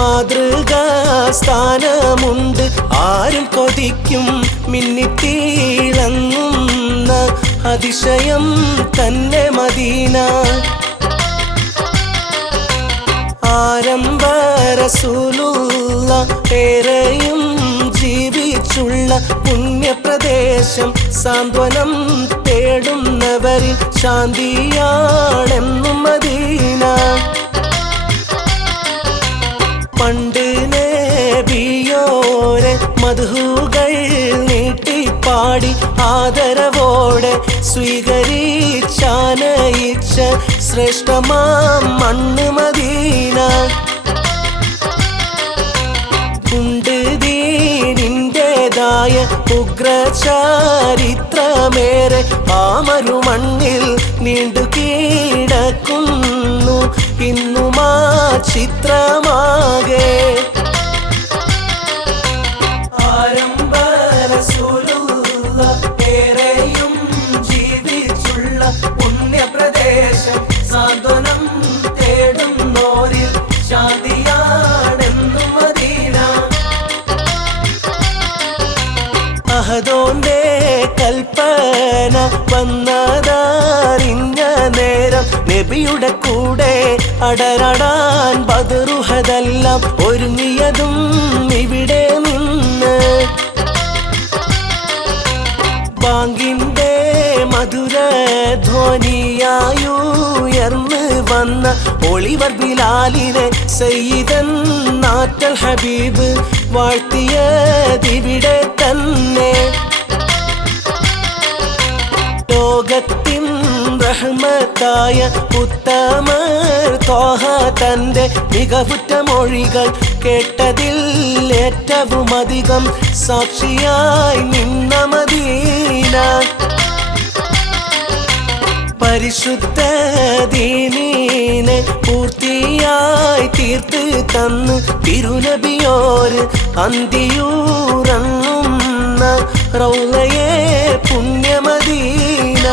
മാതൃകാ സ്ഥാനമുണ്ട്. ആരും കൊതിക്കും മിന്നിത്തിളങ്ങുന്ന അതിശയം തന്നെ മദീന. ആരംഭ റസൂലുള്ള ഏറെയും ജീവിച്ചുള്ള പുണ്യപ്രദേശം. സാന്ത്വനം തേടുന്നവരിൽ ശാന്തിയാണെന്നും മദീന. പണ്ട് നബിയോരെ മദ്ഹുകൾ നീട്ടിപ്പാടി ആദരവോടെ സ്വീകരിച്ചാനയിച്ച ശ്രേഷ്ഠമാം മണ്ണ് മദീന. ഉണ്ട് ദീനിൻ്റെതായ ഉഗ്രചാരിത്രമേറെ ആ മരുമണ്ണിൽ നീണ്ടു കിടക്കുന്നു ഇന്നും ആ ചിത്രമാകെ. ആരംഭ റസൂലുള്ള ഏറെയും ജീവിച്ചുള്ള പുണ്യപ്രദേശം. സാന്ത്വനം തേടുന്നോരിൽ ശാന്തിയാണെന്നും മദീന. അഹദോന്റെ കൽപ്പന വന്നതറിഞ്ഞ നേരം നബിയുടെ കൂടെ അടരാടാൻ ബദറുഹദെല്ലാം ഒരുങ്ങിയതും ഇവിടെ നിന്ന്. ബാങ്കിന്റെ മധുരധ്വനിയായുയർന്ന് വന്ന ഒളിവർ ബിലാലിനെ സയ്യിദൻ നാറ്റൽ ഹബീബ് വാഴ്ത്തിയതിവിടെ തന്നെ. ലോകത്തിൻ റഹ്മത്തായ ഉത്തമർ ത്വാഹ തന്റെ മികവുറ്റ മൊഴികൾ കേട്ടതിൽ ഏറ്റവും അധികം സാക്ഷിയായി നിന്ന മദീന. പരിശുദ്ധ ദീനിനെ പൂർത്തിയായി തീർത്ത് തന്ന് തിരുനബിയോര് അന്തിയൂറങ്ങുന്ന റൗളയെ പുണ്യമദീന.